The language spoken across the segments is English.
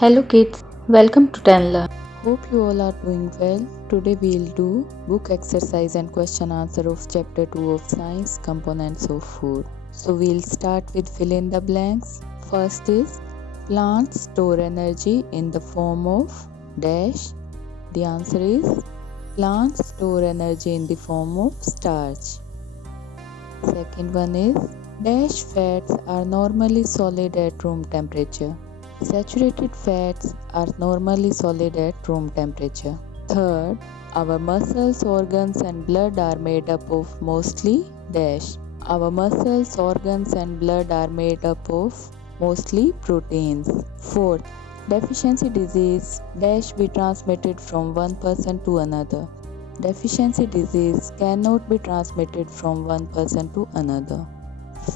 Hello kids, welcome to TenLearn. Hope you all are doing well. Today we'll do book exercise and question answer of chapter 2 of science components of food. So we'll start with fill in the blanks. First is plants store energy in the form of dash. The answer is plants store energy in the form of starch. Second one is dash fats are normally solid at room temperature. Saturated fats are normally solid at room temperature. Third, our muscles, organs, and blood are made up of mostly dash. Our muscles, organs, and blood are made up of mostly proteins. Fourth, deficiency disease dash be transmitted from one person to another. Deficiency disease cannot be transmitted from one person to another.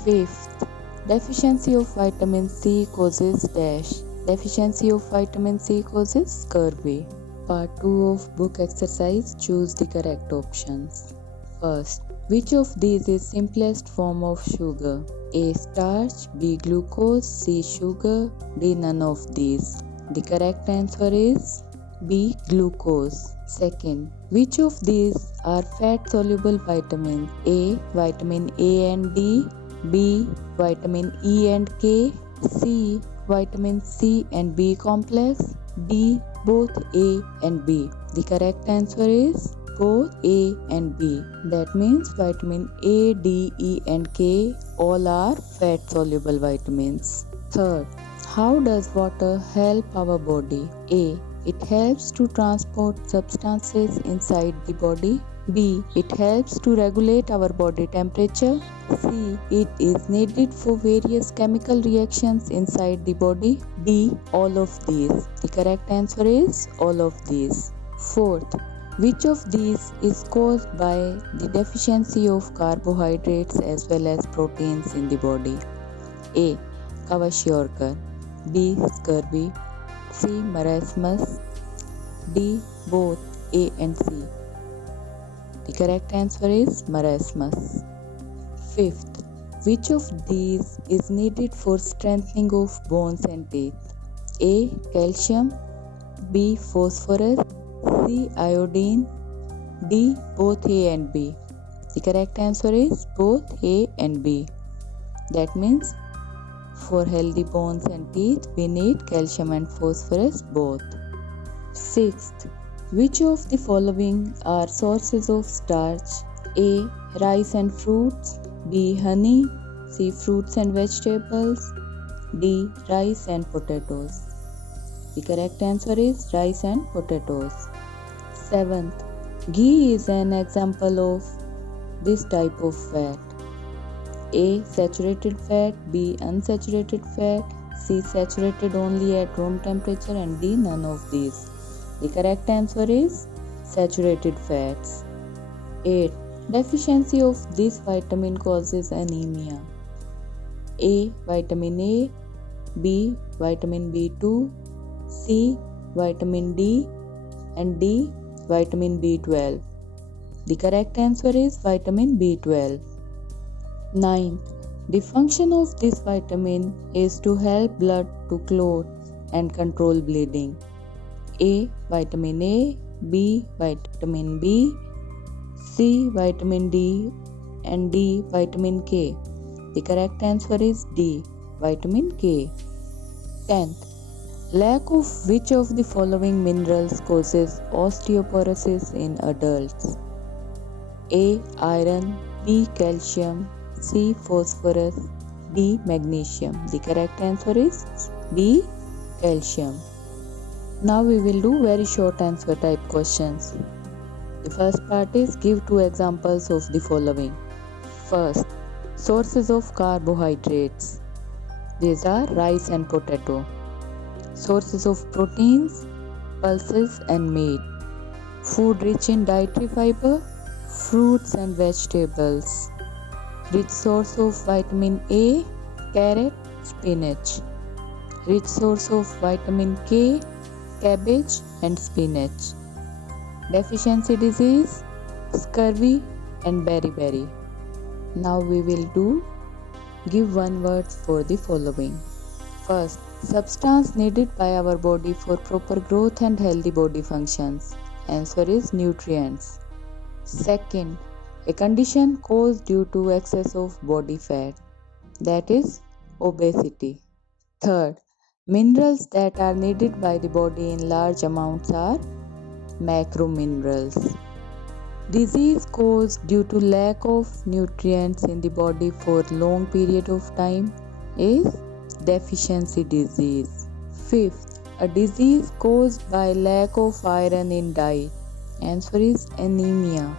Fifth, deficiency of vitamin C causes dash. Deficiency of vitamin C causes scurvy. Part 2 of book exercise. Choose the correct options. First, which of these is simplest form of sugar? A. Starch, B. Glucose, C. Sugar, D. None of these. The correct answer is B. Glucose. Second, which of these are fat soluble vitamins? A. Vitamin A and D, B. Vitamin E and K, C. Vitamin C and B complex, D. Both A and B. The correct answer is both A and B. That means vitamin A, D, E and K all are fat soluble vitamins. Third, how does water help our body? A. It helps to transport substances inside the body. B. It helps to regulate our body temperature. C. It is needed for various chemical reactions inside the body. D. All of these. The correct answer is all of these. Fourth, which of these is caused by the deficiency of carbohydrates as well as proteins in the body? A. Kwashiorkor, B. Scurvy, C. Marasmus, D. Both A and C. The correct answer is marasmus. Fifth, which of these is needed for strengthening of bones and teeth? A. Calcium, B. Phosphorus, C. Iodine, D. Both A and B. The correct answer is both A and B. That means for healthy bones and teeth, we need calcium and phosphorus both. Sixth, which of the following are sources of starch? A. Rice and fruits, B. Honey, C. Fruits and vegetables, D. Rice and potatoes. The correct answer is rice and potatoes. Seventh, ghee is an example of this type of fat. A. Saturated fat, B. Unsaturated fat, C. Saturated only at room temperature, and D. None of these. The correct answer is saturated fats. 8. Deficiency of this vitamin causes anemia. A. Vitamin A, B. Vitamin B2, C. Vitamin D, and D. Vitamin B12. The correct answer is vitamin B12. 9. The function of this vitamin is to help blood to clot and control bleeding. A. Vitamin A, B. Vitamin B, C. Vitamin D, and D. Vitamin K. The correct answer is D. Vitamin K. 10th. Lack of which of the following minerals causes osteoporosis in adults? A. Iron, B. Calcium, C. Phosphorus, D. Magnesium. The correct answer is B. Calcium. Now we will do very short answer type questions. The first part is give two examples of the following. First, sources of carbohydrates. These are rice and potato. Sources of proteins, pulses and meat. Food rich in dietary fiber, fruits and vegetables. Rich source of vitamin A, carrot, spinach. Rich source of vitamin K, cabbage and spinach. Deficiency disease, scurvy and beriberi. Now we will do give one word for the following. First, Substance needed by our body for proper growth and healthy body functions. Answer is nutrients. Second, a condition caused due to excess of body fat, that is obesity. Third, minerals that are needed by the body in large amounts are macrominerals. Disease caused due to lack of nutrients in the body for long period of time is deficiency disease. Fifth, a disease caused by lack of iron in diet. Answer is anemia.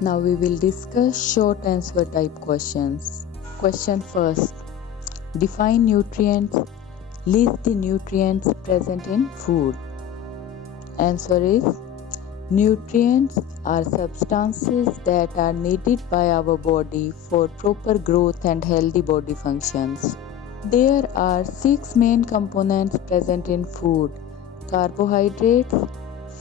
Now we will discuss short answer type questions. Question first. Define nutrients. List the nutrients present in food. Answer is nutrients are substances that are needed by our body for proper growth and healthy body functions. There are 6 main components present in food: carbohydrates,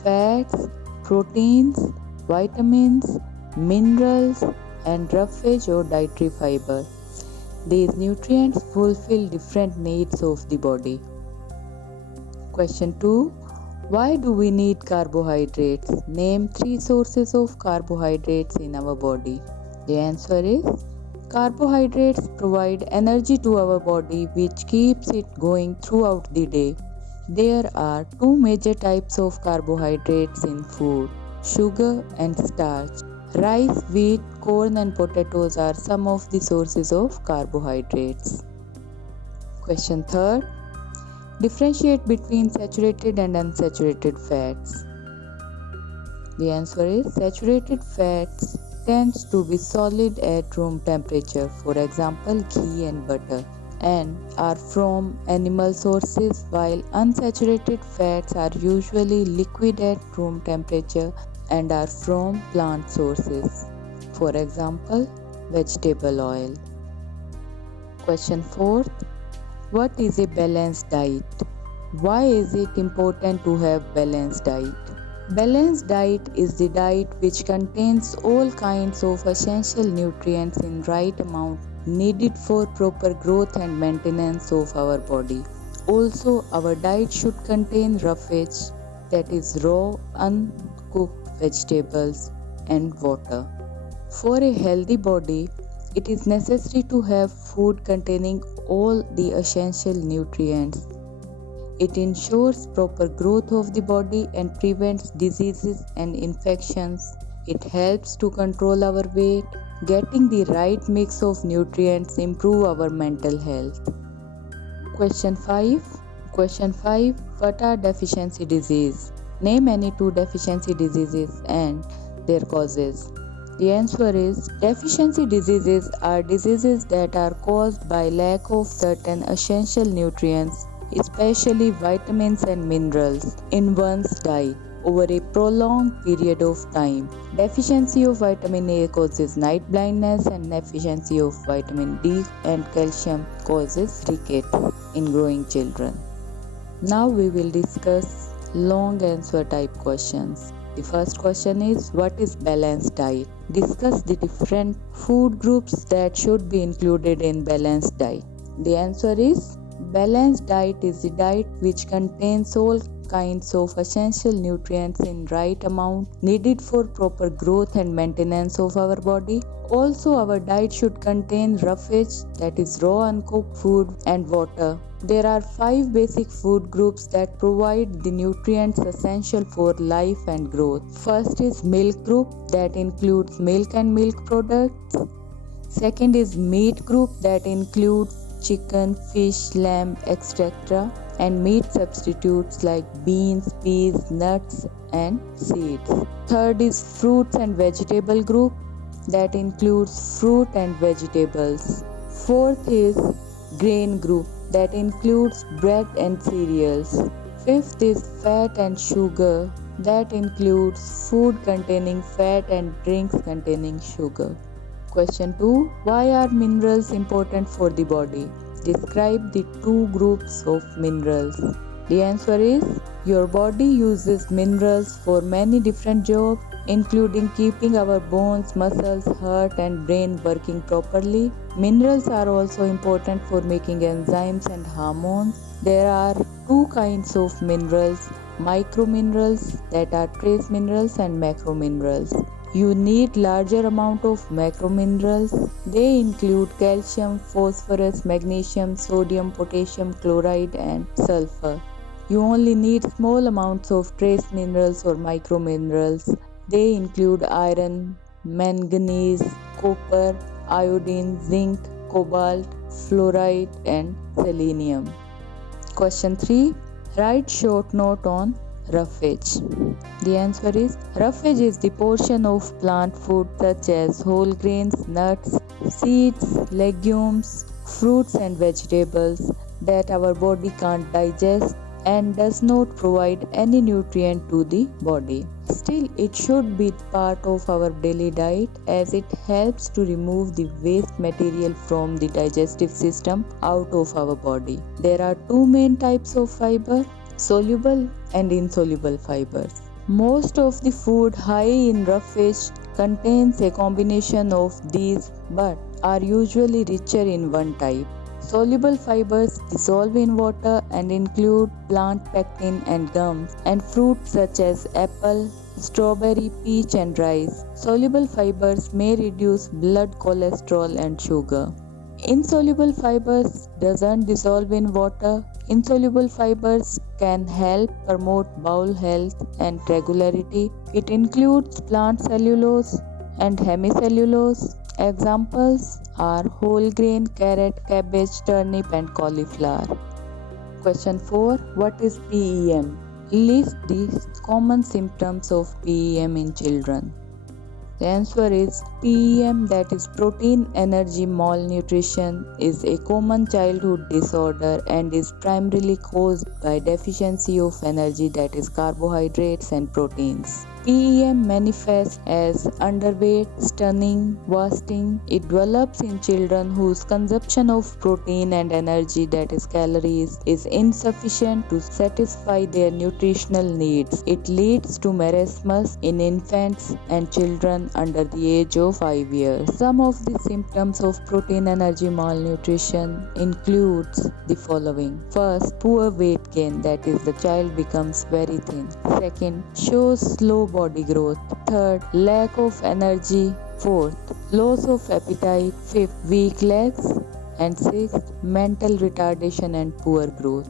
fats, proteins, vitamins, minerals, and roughage or dietary fiber. These nutrients fulfill different needs of the body. Question 2. Why do we need carbohydrates? Name 3 sources of carbohydrates in our body. The answer is carbohydrates provide energy to our body which keeps it going throughout the day. There are 2 major types of carbohydrates in food: sugar and starch. Rice, wheat, corn and potatoes are some of the sources of carbohydrates. Question 3. Differentiate between saturated and unsaturated fats. The answer is saturated fats tends to be solid at room temperature, for example ghee and butter, and are from animal sources, while unsaturated fats are usually liquid at room temperature and are from plant sources, for example vegetable oil. Question 4. What is a balanced diet? Why is it important to have balanced diet? Balanced diet is the diet which contains all kinds of essential nutrients in right amount needed for proper growth and maintenance of our body. Also, our diet should contain roughage, that is raw, uncooked vegetables and water. For a healthy body, it is necessary to have food containing all the essential nutrients. It ensures proper growth of the body and prevents diseases and infections. It helps to control our weight. Getting the right mix of nutrients improve our mental health. Question 5. What are deficiency diseases? Name any 2 deficiency diseases and their causes. The answer is deficiency diseases are diseases that are caused by lack of certain essential nutrients, especially vitamins and minerals, in one's diet over a prolonged period of time. Deficiency of vitamin A causes night blindness, and deficiency of vitamin D and calcium causes rickets in growing children. Now we will discuss long answer type questions. The first question is, what is balanced diet? Discuss the different food groups that should be included in balanced diet. The answer is, balanced diet is the diet which contains all kinds of essential nutrients in right amount needed for proper growth and maintenance of our body. Also, our diet should contain roughage, that is raw uncooked food, and water. There are 5 basic food groups that provide the nutrients essential for life and growth. First is milk group, that includes milk and milk products. Second is meat group, that includes chicken, fish, lamb, etc. and meat substitutes like beans, peas, nuts and seeds. Third is fruits and vegetable group, that includes fruit and vegetables. Fourth is grain group, that includes bread and cereals. Fifth is fat and sugar, that includes food containing fat and drinks containing sugar. Question 2. Why are minerals important for the body? Describe the 2 groups of minerals. The answer is, your body uses minerals for many different jobs. including keeping our bones, muscles, heart, and brain working properly. Minerals are also important for making enzymes and hormones. There are two kinds of minerals: microminerals, that are trace minerals, and macrominerals. You need larger amount of macrominerals. They include calcium, phosphorus, magnesium, sodium, potassium, chloride, and sulfur. You only need small amounts of trace minerals or microminerals. They include iron, manganese, copper, iodine, zinc, cobalt, fluoride, and selenium. Question 3. Write short note on roughage. The answer is roughage is the portion of plant food such as whole grains, nuts, seeds, legumes, fruits, and vegetables that our body can't digest and does not provide any nutrient to the body. Still, it should be part of our daily diet as it helps to remove the waste material from the digestive system out of our body. There are two main types of fiber: soluble and insoluble fibers. Most of the food high in roughage contains a combination of these but are usually richer in one type. Soluble fibers dissolve in water and include plant pectin and gums and fruits such as apple, strawberry, peach, and rice. Soluble fibers may reduce blood cholesterol and sugar. Insoluble fibers doesn't dissolve in water. Insoluble fibers can help promote bowel health and regularity. It includes plant cellulose and hemicellulose. Examples are whole grain, carrot, cabbage, turnip, and cauliflower. Question 4. What is PEM? List the common symptoms of PEM in children. The answer is PEM, that is protein energy malnutrition, is a common childhood disorder and is primarily caused by deficiency of energy, that is carbohydrates and proteins. PEM manifests as underweight, stunning, wasting. It develops in children whose consumption of protein and energy, that is calories, is insufficient to satisfy their nutritional needs. It leads to marasmus in infants and children under the age of 5 years. Some of the symptoms of protein energy malnutrition includes the following. First, poor weight gain, that is the child becomes very thin. Second, shows slow body growth. Third, lack of energy. Fourth, loss of appetite. Fifth, weak legs. And sixth, mental retardation and poor growth.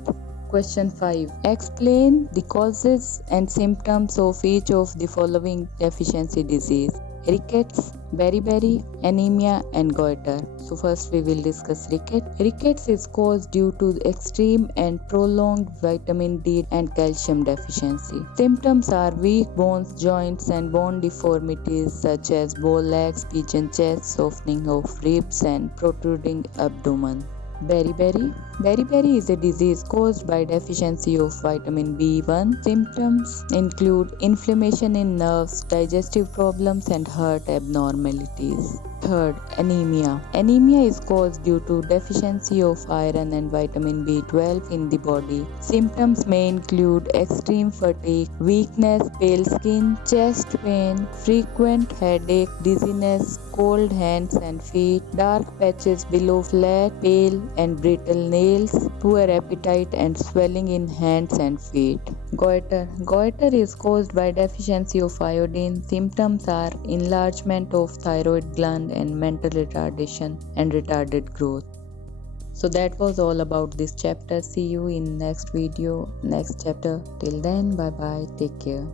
Question 5. Explain the causes and symptoms of each of the following deficiency disease: rickets, beriberi, anemia, and goiter. So first we will discuss rickets. Rickets is caused due to extreme and prolonged vitamin D and calcium deficiency. Symptoms are weak bones, joints, and bone deformities such as bow legs, pigeon chest, softening of ribs, and protruding abdomen. Beriberi. Beriberi is a disease caused by deficiency of vitamin B1. Symptoms include inflammation in nerves, digestive problems, and heart abnormalities. Third, anemia. Anemia is caused due to deficiency of iron and vitamin B12 in the body. Symptoms may include extreme fatigue, weakness, pale skin, chest pain, frequent headache, dizziness, cold hands and feet, dark patches below flat, pale and brittle nails, poor appetite, and swelling in hands and feet. Goiter. Goiter is caused by deficiency of iodine. Symptoms are enlargement of thyroid gland and mental retardation and retarded growth. So that was all about this chapter. See you in next video, next chapter. Till then, bye bye. Take care.